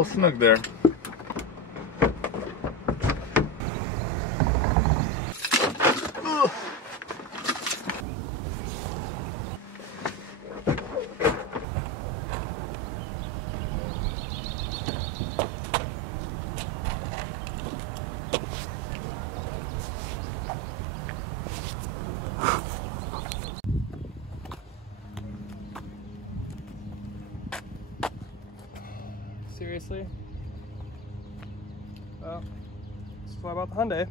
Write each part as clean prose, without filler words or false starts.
little snug there. Seriously? Well, this is why I bought the Hyundai.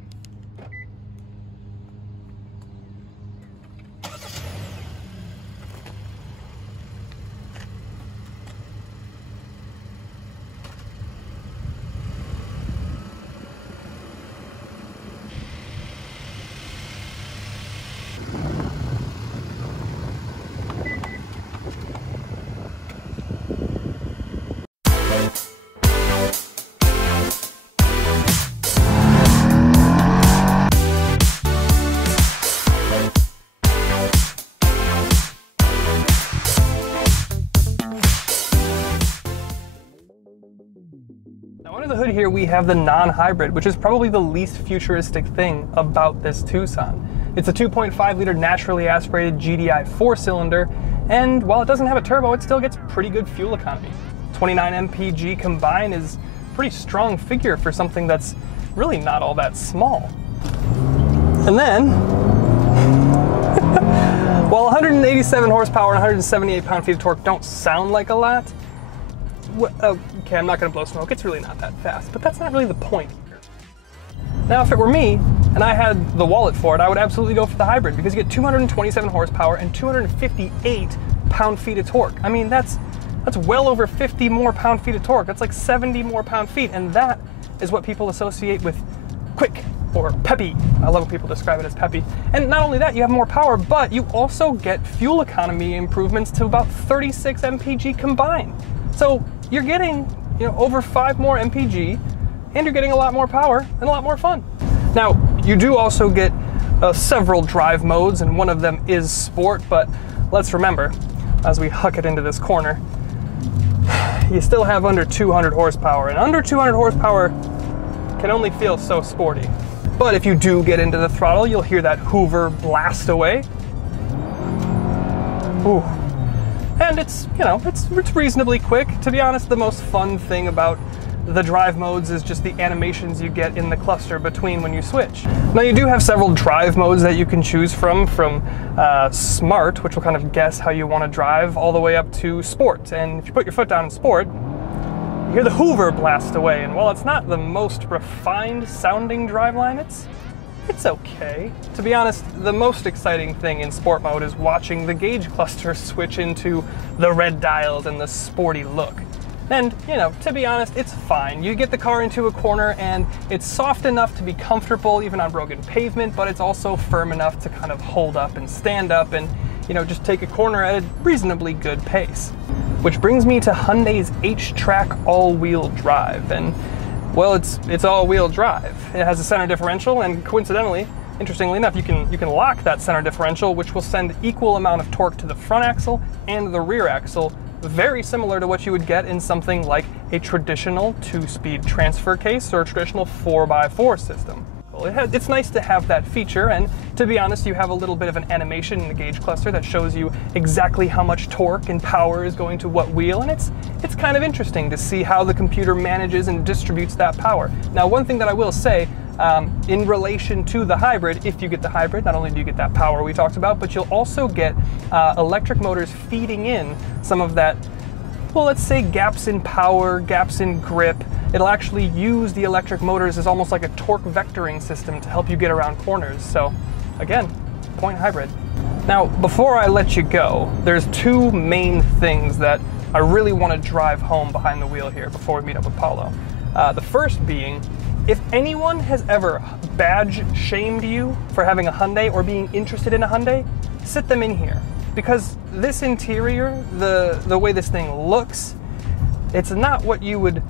Now under the hood here we have the non-hybrid, which is probably the least futuristic thing about this Tucson. It's a 2.5 liter naturally aspirated GDI 4-cylinder, and while it doesn't have a turbo, it still gets pretty good fuel economy. 29 mpg combined is a pretty strong figure for something that's really not all that small. And then, while 187 horsepower and 178 pound-feet of torque don't sound like a lot, okay, I'm not going to blow smoke, it's really not that fast, but that's not really the point here. Now, if it were me, and I had the wallet for it, I would absolutely go for the hybrid, because you get 227 horsepower and 258 pound-feet of torque. I mean, that's well over 50 more pound-feet of torque. That's like 70 more pound-feet, and that is what people associate with quick or peppy. I love when people describe it as peppy. And not only that, you have more power, but you also get fuel economy improvements to about 36 mpg combined. So you're getting, over 5 more mpg, and you're getting a lot more power and a lot more fun. Now, you do also get several drive modes, and one of them is sport, but let's remember, as we huck it into this corner, you still have under 200 horsepower, and under 200 horsepower can only feel so sporty. But if you do get into the throttle, you'll hear that Hoover blast away. Ooh. And it's reasonably quick. To be honest, the most fun thing about the drive modes is just the animations you get in the cluster between when you switch. Now, you do have several drive modes that you can choose from Smart, which will kind of guess how you want to drive, all the way up to Sport. And if you put your foot down in Sport, you hear the Hoover blast away. And while it's not the most refined sounding driveline, it's okay. To be honest, the most exciting thing in sport mode is watching the gauge cluster switch into the red dials and the sporty look. And, to be honest, it's fine. You get the car into a corner and it's soft enough to be comfortable even on broken pavement, but it's also firm enough to kind of hold up and stand up and, just take a corner at a reasonably good pace. Which brings me to Hyundai's H-Track all-wheel drive. And well, it's all-wheel drive. It has a center differential, and coincidentally, interestingly enough, you can lock that center differential, which will send equal amount of torque to the front axle and the rear axle, very similar to what you would get in something like a traditional 2-speed transfer case or a traditional 4x4 system. It's nice to have that feature, and to be honest, you have a little bit of an animation in the gauge cluster that shows you exactly how much torque and power is going to what wheel, and it's kind of interesting to see how the computer manages and distributes that power. Now, one thing that I will say, in relation to the hybrid, if you get the hybrid, not only do you get that power we talked about, but you'll also get electric motors feeding in some of that, well, let's say gaps in power, gaps in grip. It'll actually use the electric motors as almost like a torque vectoring system to help you get around corners. So again, point hybrid. Now, before I let you go, there's 2 main things that I really want to drive home behind the wheel here before we meet up with Paulo. The first being, if anyone has ever badge shamed you for having a Hyundai or being interested in a Hyundai, sit them in here. Because this interior, the way this thing looks, it's not what you would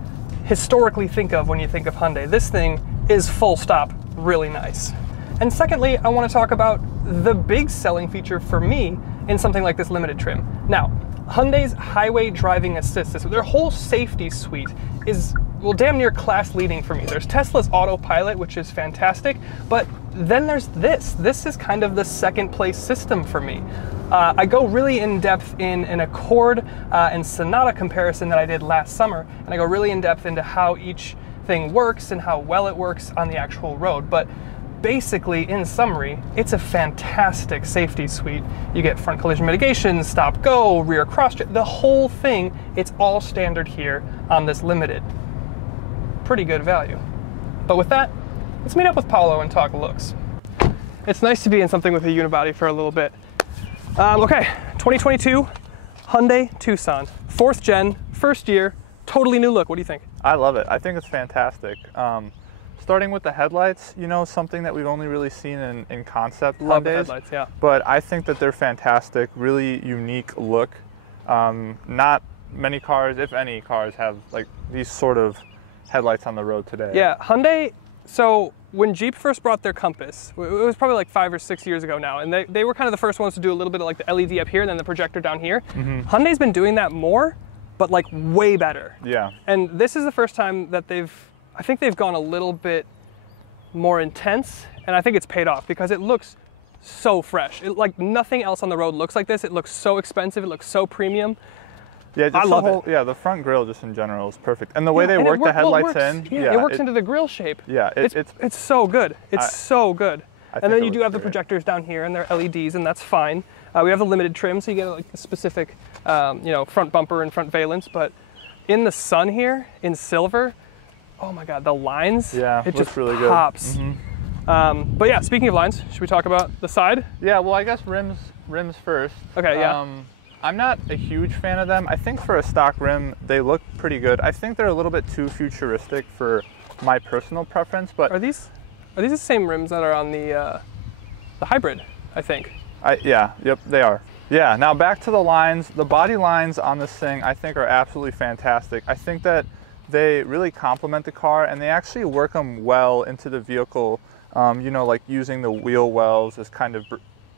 historically think of when you think of Hyundai. This thing is full stop really nice. And secondly, I want to talk about the big selling feature for me in something like this limited trim. Now, Hyundai's highway driving assist system, their whole safety suite is, well, damn near class leading for me. There's Tesla's autopilot, which is fantastic, but then there's this. This is kind of the second place system for me. I go really in depth in an Accord and Sonata comparison that I did last summer, and I go really in depth into how each thing works and how well it works on the actual road. But basically, in summary, it's a fantastic safety suite. You get front collision mitigation, stop go, rear cross check, the whole thing. It's all standard here on this Limited. Pretty good value. But with that, let's meet up with Paulo and talk looks. It's nice to be in something with a unibody for a little bit. Okay, 2022 Hyundai Tucson, 4th gen, first year, totally new look. What do you think? I love it. I think it's fantastic. Starting with the headlights, you know, something that we've only really seen in concept Love the Hyundais, headlights, yeah. but I think that they're fantastic, really unique look. Not many cars, if any cars, have like these sort of headlights on the road today. Yeah, Hyundai, so when Jeep first brought their Compass, it was probably like 5 or 6 years ago now, and they were kind of the first ones to do a little bit of like the LED up here and then the projector down here. Hyundai's been doing that more, but like way better. Yeah. And this is the first time that I think they've gone a little bit more intense, and I think it's paid off because it looks so fresh. Like nothing else on the road looks like this. It looks so expensive, it looks so premium. Yeah, just I love it. Yeah, the front grille just in general is perfect. And the way they work the headlights in. Yeah, it works into the grille shape. Yeah, it's so good. It's so good. And then you do have the great. projectors down here and they're LEDs, and that's fine. We have the Limited trim, so you get like a specific you know, front bumper and front valence, but in the sun here, in silver, oh my God, the lines, yeah, it just really pops. Good. But yeah, speaking of lines, should we talk about the side? Yeah, well, I guess rims first. Okay, yeah. I'm not a huge fan of them. I think for a stock rim, they look pretty good. I think they're a little bit too futuristic for my personal preference, but... Are these the same rims that are on the hybrid, I think? Yeah, yep, they are. Yeah, now back to the lines. The body lines on this thing, I think, are absolutely fantastic. I think that they really complement the car, and they actually work them well into the vehicle, you know, like using the wheel wells as kind of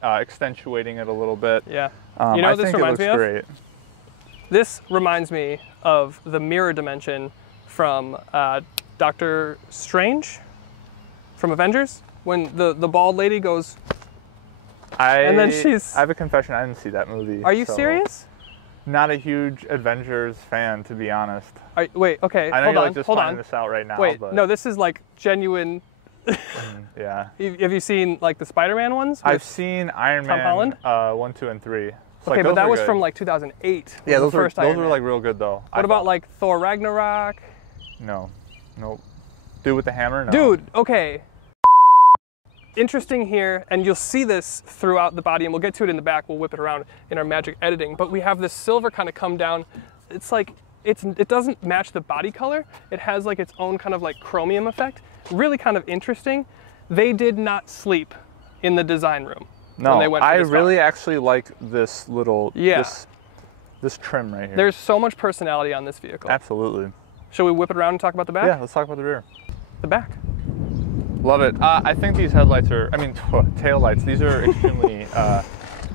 accentuating it a little bit. Yeah. You know what this reminds me of? Great. This reminds me of the mirror dimension from Dr. Strange from Avengers, when the bald lady goes, and then she's... I have a confession, I didn't see that movie. Are you serious? Not a huge Avengers fan, to be honest. Wait, okay, I know hold you're on, like just hold finding on. this out right now. Wait, but... no, this is like genuine... Yeah. Have you seen like the Spider-Man ones? I've seen Iron Man Holland? 1, 2, and 3. So, okay, like, but that was good. from like 2008. Yeah, those were like real good though. What about like Thor Ragnarok? No, nope. Dude with the hammer? No. Dude, okay. Interesting here, and you'll see this throughout the body, and we'll get to it in the back. We'll whip it around in our magic editing. But we have this silver kind of come down. It's like, it doesn't match the body color. It has like its own kind of like chromium effect. Really kind of interesting. They did not sleep in the design room. No, when they went for I this really car. actually like this little, this trim right here. There's so much personality on this vehicle. Absolutely. Shall we whip it around and talk about the back? Yeah, let's talk about the rear. The back. Love it. I think these headlights are, tail lights, these are extremely,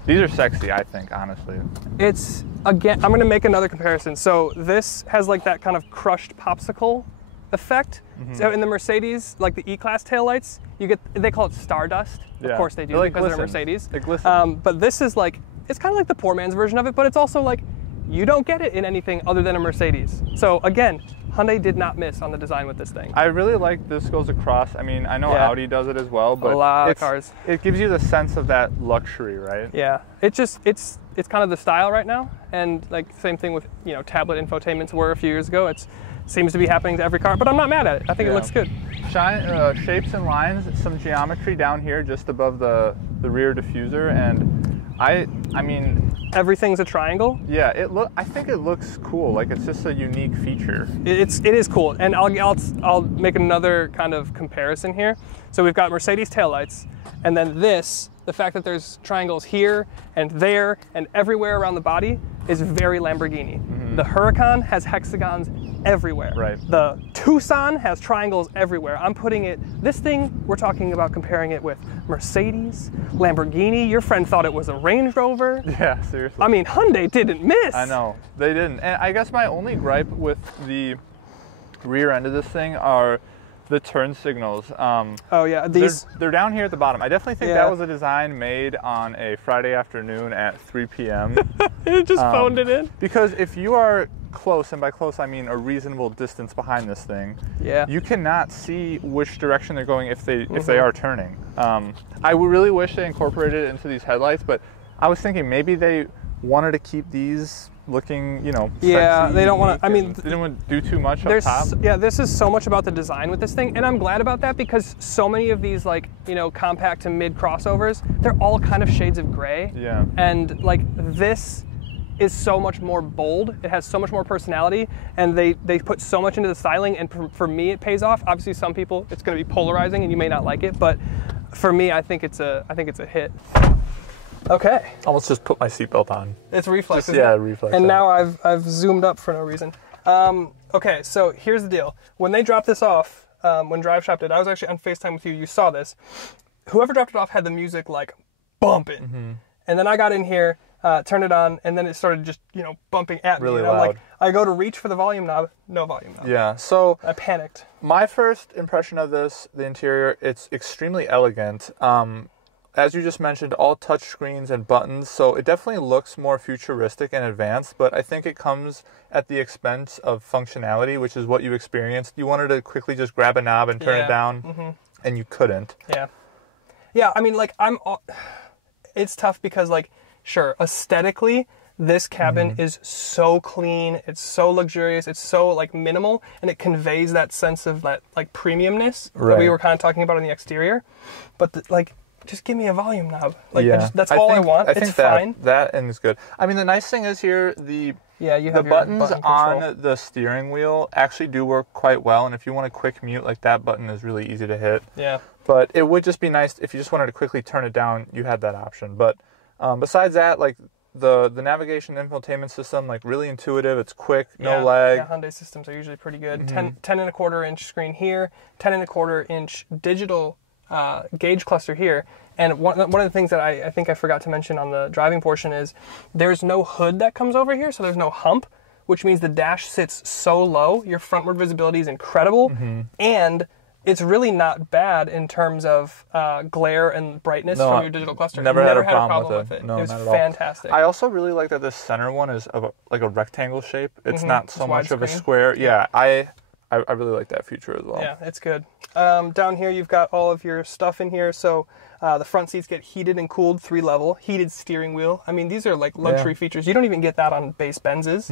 these are sexy, I think, honestly. It's, again, I'm gonna make another comparison. So this has like that kind of crushed popsicle effect. So in the Mercedes, like the E-Class taillights, you get, they call it Stardust. Yeah. Of course they do, Like because they're glistens. Mercedes. They glisten. But this is like, it's kind of like the poor man's version of it, but it's also like, you don't get it in anything other than a Mercedes. So again, Hyundai did not miss on the design with this thing. I really like this goes across. I mean, I know Audi does it as well, but a lot of cars. It gives you the sense of that luxury, right? Yeah, it's kind of the style right now, and like same thing with, you know, tablet infotainments were a few years ago. It seems to be happening to every car, but I'm not mad at it. I think it looks good. Shapes and lines, some geometry down here just above the rear diffuser, and I mean, everything's a triangle. Yeah, I think it looks cool. Like it's just a unique feature. It is cool, and I'll make another kind of comparison here. So we've got Mercedes taillights, and then this, the fact that there's triangles here and there and everywhere around the body is very Lamborghini. The Huracan has hexagons everywhere. Right. The Tucson has triangles everywhere. I'm putting it, this thing, we're talking about comparing it with Mercedes, Lamborghini. Your friend thought it was a Range Rover. Yeah, seriously. I mean, Hyundai didn't miss. I know, they didn't. And I guess my only gripe with the rear end of this thing are the turn signals. Oh yeah, they're down here at the bottom. I definitely think that was a design made on a Friday afternoon at 3 p.m. It just phoned it in. Because if you are close, and by close I mean a reasonable distance behind this thing, you cannot see which direction they're going if they are turning. I really wish they incorporated it into these headlights, but I was thinking maybe they wanted to keep these looking, you know, sexy, they don't want to, I mean, they didn't want to do too much up top. Yeah, this is so much about the design with this thing, and I'm glad about that because so many of these, like, you know, compact to mid crossovers, they're all kind of shades of gray. Yeah. And like this is so much more bold. It has so much more personality, and they put so much into the styling, and for me it pays off. Obviously some people it's going to be polarizing and you may not like it, but for me I think it's a hit. Okay. Almost just put my seatbelt on. It's reflex. Just, reflex. And now I've zoomed up for no reason. Okay, so here's the deal. When they dropped this off, when Drive Shop did, I was actually on FaceTime with you. You saw this. Whoever dropped it off had the music like bumping, and then I got in here, turned it on, and then it started just bumping at me. Really and loud. I'm like, I go to reach for the volume knob, no volume knob. Yeah. So I panicked. My first impression of this, the interior, it's extremely elegant. As you just mentioned, all touch screens and buttons, so it definitely looks more futuristic and advanced, but I think it comes at the expense of functionality, which is what you experienced. You wanted to quickly just grab a knob and turn it down, and you couldn't. Yeah. Yeah, I mean, like, it's tough because, like, sure, aesthetically, this cabin is so clean, it's so luxurious, it's so, like, minimal, and it conveys that sense of, that, like, premiumness that we were kind of talking about on the exterior, but, like, just give me a volume knob. Like, that's all I want. It's fine. That is good. I mean, the nice thing is here, the buttons on the steering wheel actually do work quite well, and if you want a quick mute, like, that button is really easy to hit. Yeah. But it would just be nice if you just wanted to quickly turn it down, you had that option. But besides that, like, the navigation infotainment system, like, really intuitive, it's quick, no lag. Yeah, Hyundai systems are usually pretty good. 10.25-inch screen here, 10.25-inch digital gauge cluster here, and one of the things that I think I forgot to mention on the driving portion is there's no hood that comes over here, so there's no hump, which means the dash sits so low, your frontward visibility is incredible, and it's really not bad in terms of glare and brightness from your digital cluster. Never had a problem with it. No, it was not at all. fantastic. I also really like that this center one is of like a rectangle shape. It's not so much of a square. Yeah, I really like that feature as well. Yeah, it's good. Down here, you've got all of your stuff in here. So the front seats get heated and cooled 3-level, heated steering wheel. I mean, these are like luxury features. You don't even get that on base Benzes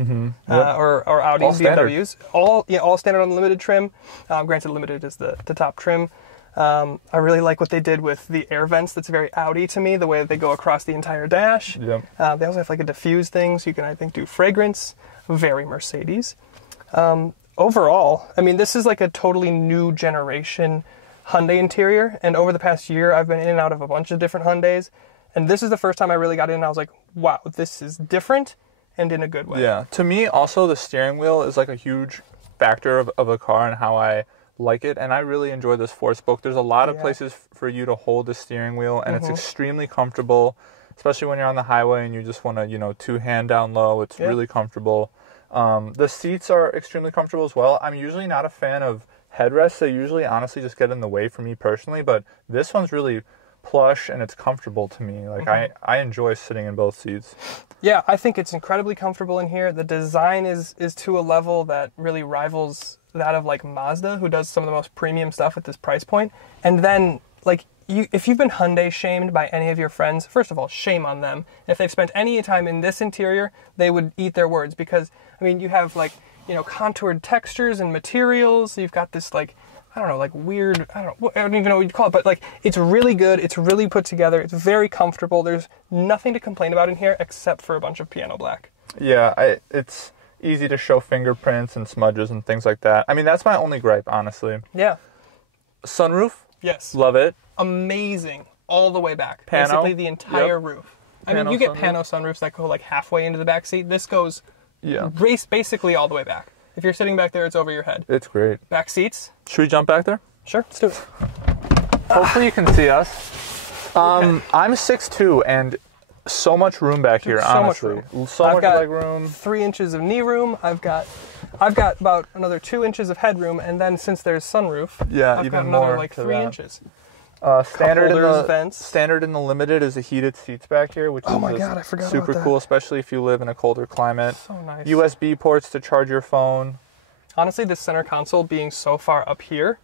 or Audis, BMWs. All standard unlimited trim. Granted, limited is the top trim. I really like what they did with the air vents. That's very Audi to me, the way that they go across the entire dash. Yep. They also have like a diffuse thing, so you can, I think, do fragrance. Very Mercedes. Overall, I mean, this is like a totally new generation Hyundai interior, and over the past year, I've been in and out of a bunch of different Hyundais, and this is the first time I really got in and I was like, wow, this is different and in a good way. Yeah, to me, also, the steering wheel is like a huge factor of a car and how I like it, and I really enjoy this 4-spoke. There's a lot of places for you to hold the steering wheel, and it's extremely comfortable, especially when you're on the highway and you just want to, 2-hand down low. It's really comfortable. The seats are extremely comfortable as well. I'm usually not a fan of headrests. They usually honestly just get in the way for me personally, but this one's really plush and it's comfortable to me. Like I enjoy sitting in both seats. Yeah, I think it's incredibly comfortable in here. The design is to a level that really rivals that of like Mazda, who does some of the most premium stuff at this price point. And then like if you've been Hyundai shamed by any of your friends, first of all, shame on them. If they've spent any time in this interior, they would eat their words, because I mean, you have like, contoured textures and materials. You've got this like, I don't know, like weird, I don't even know what you'd call it, but like it's really good. It's really put together. It's very comfortable. There's nothing to complain about in here except for a bunch of piano black. Yeah, it's easy to show fingerprints and smudges and things like that. I mean, that's my only gripe, honestly. Yeah. Sunroof? Yes. Love it. Amazing. All the way back. Pano? Basically the entire roof. I mean, you get Pano sunroofs that go like halfway into the back seat. This goes basically all the way back. If you're sitting back there, it's over your head. It's great. Back seats. Should we jump back there? Sure, let's do it. Hopefully you can see us. I'm 6'2", and so much room back here, honestly. So much leg room. 3 inches of knee room. I've got I've got about another 2 inches of headroom, and then since there's sunroof, yeah, I've even got another more like to 3 that. inches. Standard in holders, the vents. standard in the Limited is the heated seats back here, which Oh is my just God, I forgot super about that. cool, especially if you live in a colder climate. So nice. USB ports to charge your phone. Honestly, this center console being so far up here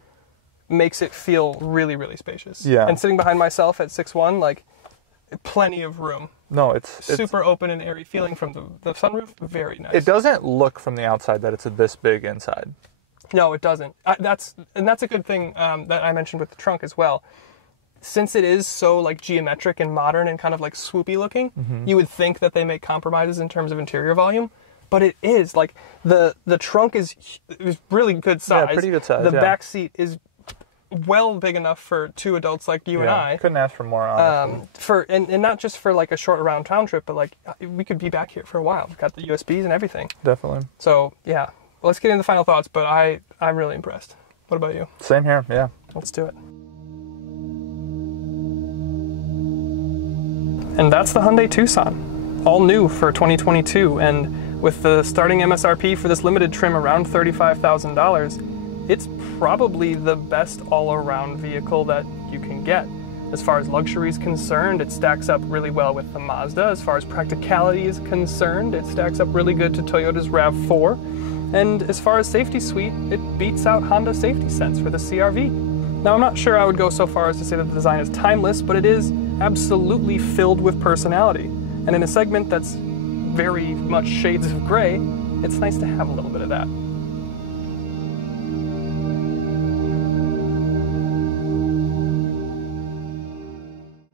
makes it feel really, really spacious. Yeah. And sitting behind myself at 6'1", like, plenty of room. No, it's Super open and airy feeling from the sunroof. Very nice. It doesn't look from the outside that it's this big inside. No, it doesn't. That's a good thing that I mentioned with the trunk as well. Since it is so like geometric and modern and kind of like swoopy looking, you would think that they make compromises in terms of interior volume, but it is like the trunk is really good size. Yeah, pretty good size. The back seat is well big enough for 2 adults like you and I. Couldn't ask for more, honestly. And not just for like a short around town trip, but like we could be back here for a while. We've got the USBs and everything. Definitely. So yeah, let's get into the final thoughts. But I'm really impressed. What about you? Same here. Yeah. Let's do it. And that's the Hyundai Tucson, all new for 2022, and with the starting MSRP for this limited trim around $35,000, it's probably the best all-around vehicle that you can get. As far as luxury is concerned, it stacks up really well with the Mazda. As far as practicality is concerned, it stacks up really good to Toyota's RAV4. And as far as safety suite, it beats out Honda Safety Sense for the CR-V. Now, I'm not sure I would go so far as to say that the design is timeless, but it is absolutely filled with personality. And in a segment that's very much shades of gray, it's nice to have a little bit of that.